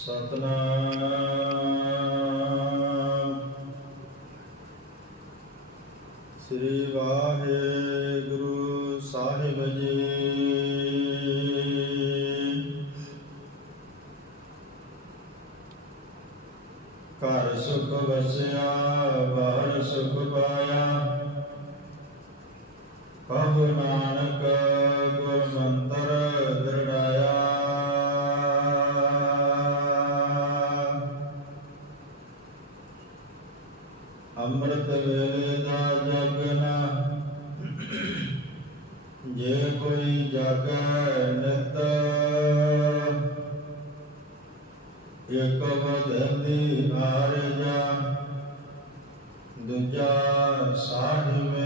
ਸਤਨਾਮ। ਸ੍ਰੀ ਵਾਹਿਗੁਰੂ ਸਾਹਿਬ ਜੀ। ਘਰ ਸੁਖ ਵਸਿਆ ਬਾਹਰ ਸੁਖ ਪਾਇਆ। ਕਹੋ ਨਾਨਕ ਅੰਮ੍ਰਿਤ ਵੇਲੇ ਦਾ ਜਗਨਾ ਜੇ ਕੋਈ ਜਾਗੈ ਨਿਤ ਇਕ ਬਦਲੀ ਆਰਜਾ ਦੂਜਾ ਸਾਹਿਬ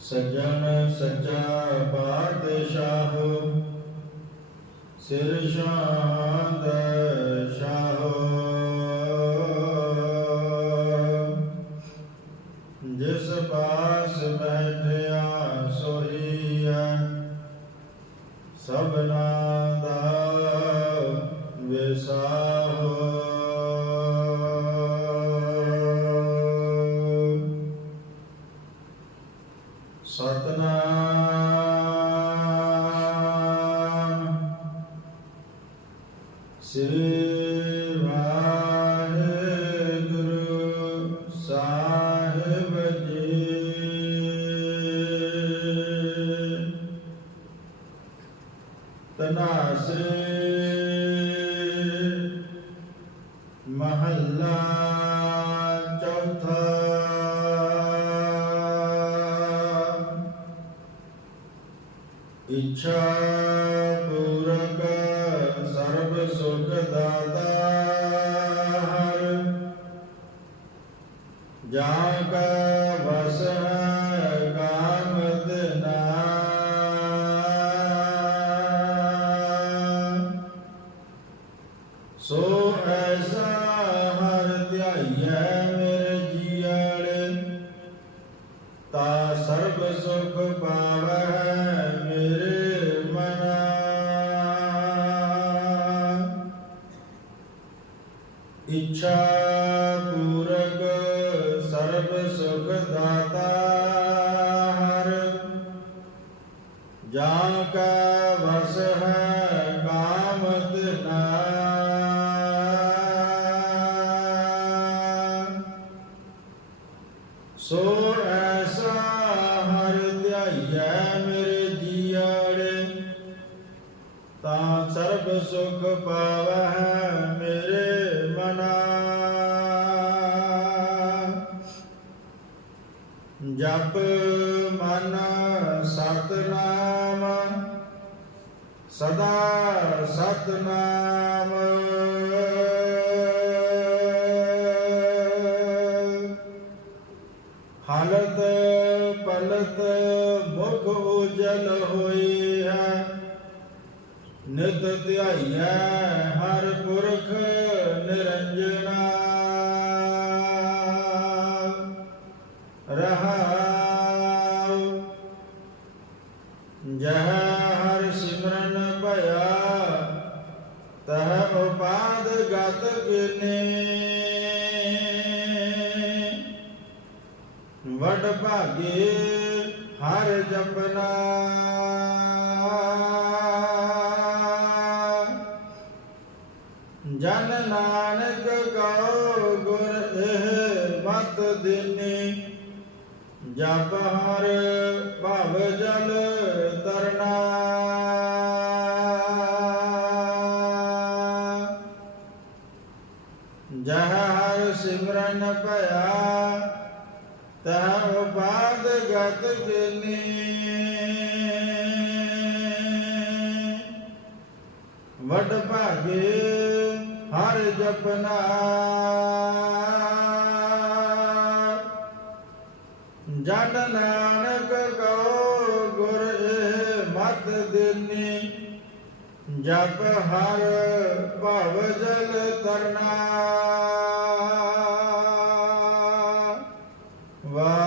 ਸਜਣ ਸੱਚਾ ਬਾਦਸ਼ਾਹ ਸਿਰ ਸ਼ਾਂਤ ਸ਼ਾਹ ਸੋਈਆ ਸਭਨਾ ਦਾ ਵਿਸਾਹੋ। ਸਤਨਾਮ ਸ੍ਰੀ ਵਾਹਿਗੁਰੂ ਤਨਾਸਰੀ ਮਹੱਲਾ ਚੌਥਾ ਇੱਛਾ ਪੂਰਕ ਸਰਬ ਸੁਖ ਦਾਤਾ ਹਰ। ਜਾਂ ਕਾ ਸੋ ਐਸਾ ਹਰ ਧਿਆਈਐ ਮੇਰੇ ਜੀਵੜੇ ਤਾ ਸਰਬ ਸੁਖ ਪਾਵੈ ਮੇਰੇ ਮਨਾ। ਇੱਛਾ ਪੂਰਕ ਸਰਬ ਸੁਖ ਦਾਤਾ ਹਰ, ਜਾਂ ਕਾ ਵਸ ਹੈ ਕਾਮ ਤਿਨਾ ਮੇਰੇ ਜੀਆੜੇ ਤਾਂ ਸਰਬ ਸੁਖ ਪਾਵੈ ਮੇਰੇ ਮਨਾ। ਜਪ ਮਨ ਸਤਨਾਮ, ਸਦਾ ਸਤਨਾਮ। ਹਾਲਤ ਪਲਤ ਉਜਲ ਹੋਈ ਹੈ। ਨਿਤ ਧਿਆਈਐ ਹਰ ਪੁਰਖ ਨਿਰੰਜਨਾ ਰਹਾਉ। ਜਹ ਹਰ ਸਿਮਰਨ ਭਇਆ, ਤਹ ਉਪਾਦ ਗਤ ਕਿਨੇ। ਵਡ ਭਾਗੇ ਹਰ ਜਪਨਾ। ਜਨ ਨਾਨਕ ਕਉ ਗੁਰ ਇਹ ਮਤ ਦਿਨੀ। ਜਪ ਹਰ ਭਵ ਜਲ ਤਰਨਾ। ਜਹ ਹਰ ਸਿਮਰਨ ਭਇਆ। ਤਹ ਉਪਾਦ ਗਤ ਜਨੀ। ਵਡ ਭਾਗੇ ਹਰ ਜਪਨਾ। ਜਨ ਨਾਨਕ ਕੋ ਗੁਰ ਮਤ ਦਿਨੀ। ਜਪ ਹਰ ਭਵ ਜਲ ਤਰਨਾ ਵਾਹਿਗੁਰੂ